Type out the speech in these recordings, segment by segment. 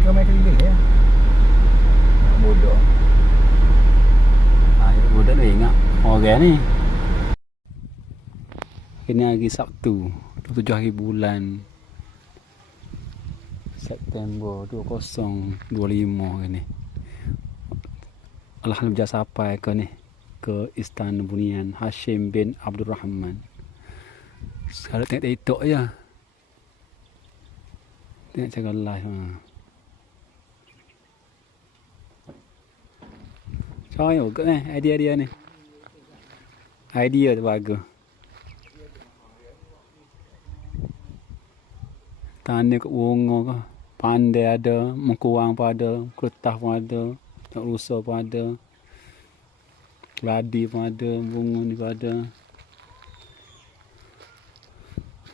kira main keliling ya. Bodoh. Ha, budak dah ingat orang ni. Ini hari Sabtu, 27 hari bulan September 2025 hari ni. Alhamdulillah sampai ke ni ke Istana Bunian Hashim bin Abdul Rahman. Sekarang tengok TikTok je. Tengok cara live ha. Coi ổ cỡ này, idea idea này. Idea tu bagus. Tanya kat bunga ke. Pandai ada, mengkuang pun ada, kertas pun ada, tak rusa pun ada. Keladi pun ada, bunga ni pun ada.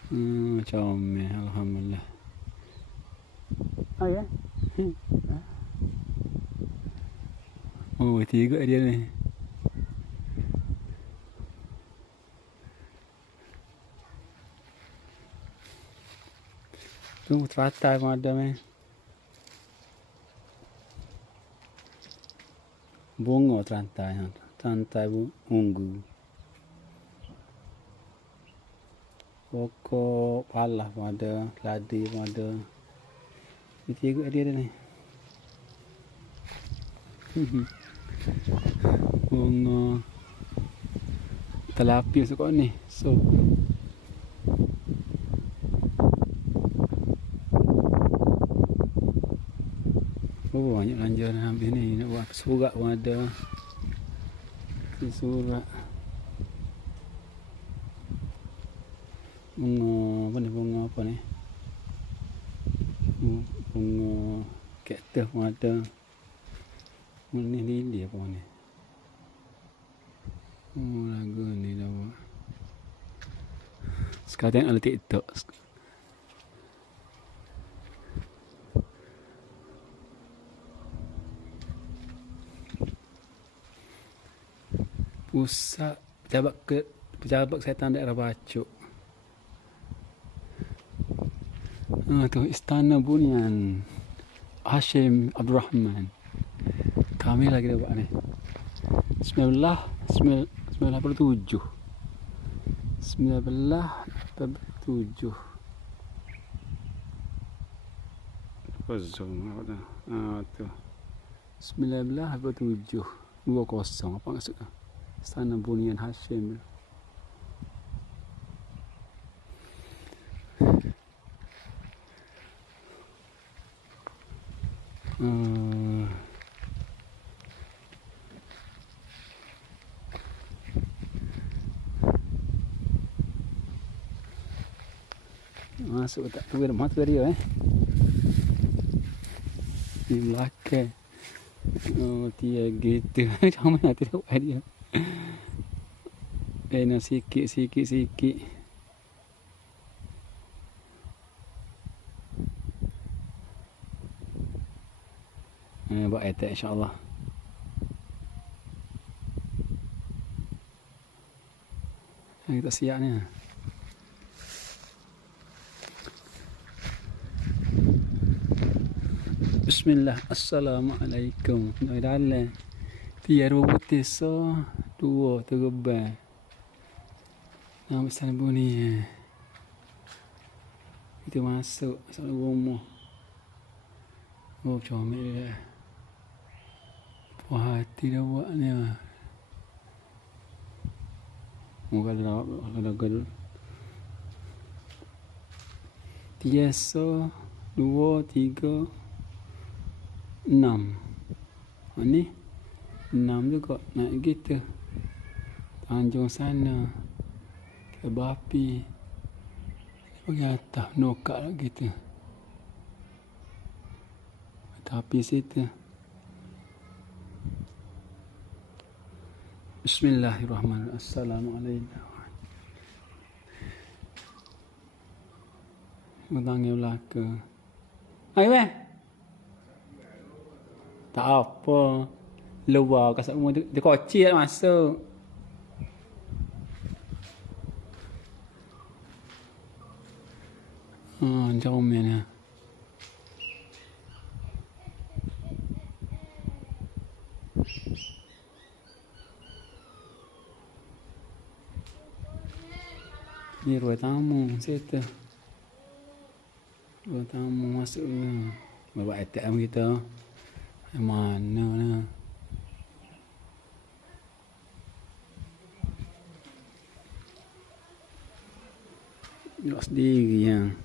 Hmm, comel, Alhamdulillah. Oh ya? Oh, tiga dia ni. Tu teratai pun ada meh. Bunga terantai ha. Terantai bu unggu. Pokok palah pun ada, keladi pun ada. Ini tiga dia ni. Bunga Telapi masuk kat ni. So Oh banyak dah habis ni. Nak buat surat pun ada. Surat. Bunga Apa ni? Bunga apa ni? Bu- Bunga Cactus pun ada Ni lili apa ni. Oh lagu ni dah buat. Sekarang tengok ada TikTok. Pusat Pejabat ke Pejabat Kesihatan Daerah Bacuk. Ah tu Istana Bunian. Hashim Abdul Rahman Kami lagi dah buat ni. Bismillah Bismillah Bismillah bertujuh Bismillah bertujuh Apa zoom apa tu? Ah tu. Bismillah bertujuh Dua kosong Apa maksud tu? Istana Bunian Hashim. Hmm. Masuk tak tu rumah tu dia eh. Di belakang. Oh, dia gitu. Macam mana tu buat dia. Eh, nak sikit, sikit, sikit. Eh, buat attack insyaAllah. Eh, kita siap ni. Bismillah. Assalamualaikum. Noi dalam. Tiga dua putih so. Dua tergebang. Nama besar bunyi. Kita masuk. Masuk dalam rumah. Oh, comel dia. Puas hati dah buat ni. ah. Muka dia nak ada gaduh. Tiga so. Dua, tiga, enam. Ha, ni enam juga naik gitu. Tanjung sana. Ke Bapi. Pergi atas nokak lah gitu. Tapi situ. Bismillahirrahmanirrahim. Assalamualaikum. Mentangi belakang. Ayo eh. Tak apa. Luar kasut rumah tu. Dia kocik tak lah masuk. Ah, hmm, jauh lah. Ni ruang tamu, situ. Ruang tamu masuk. Bapak atas kita. Bapak atas kita. Yang mana ni? Tengok sendiri yang.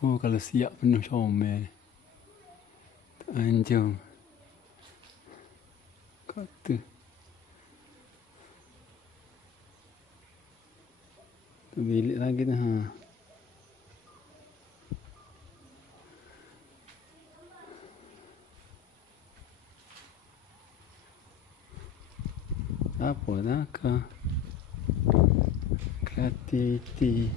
Oh kalau siap penuh comel. Anjung. Kata. Tu bilik lagi dah. Ha. Apa dah ke? Kratiti.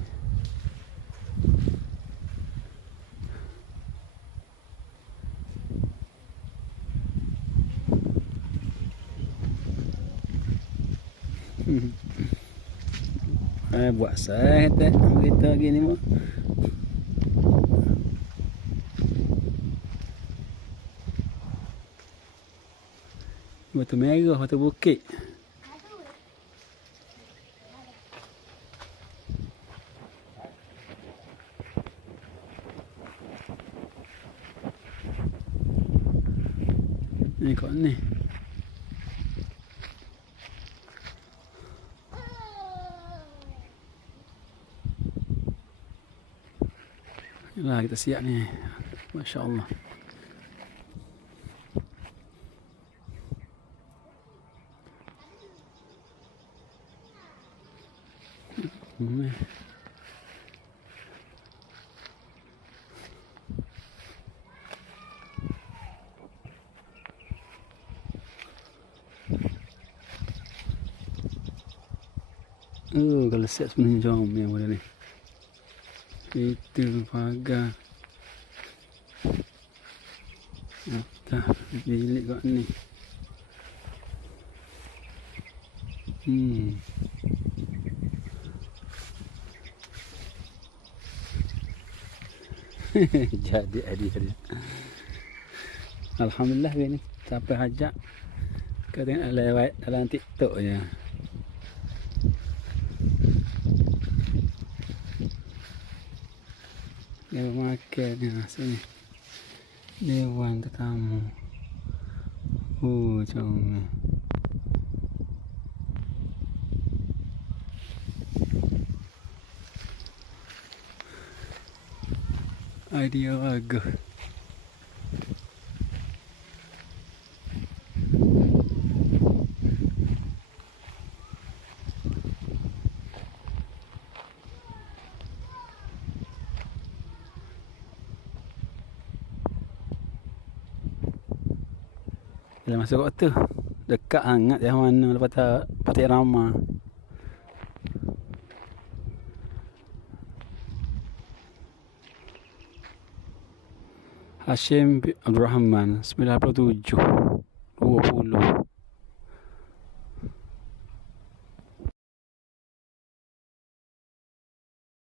Eh, buat saya kata berita gini mah. Batu merah, batu bukit. Ni kau ni. Yalah kita siap ni. Masya Allah. Hmm. Oh, kalau siap sebenarnya jom yang model ni. Itu pagar. Atas bilik kat ni. Hmm. Jadi adik dia. Alhamdulillah ni sampai hajat. Kau tengok lewat dalam TikTok je. Dia makan ni lah sini. Dewan Bila masuk kat tu Dekat hangat yang mana Lepas tu Patik Rama. Hashim Abdul Rahman 97 20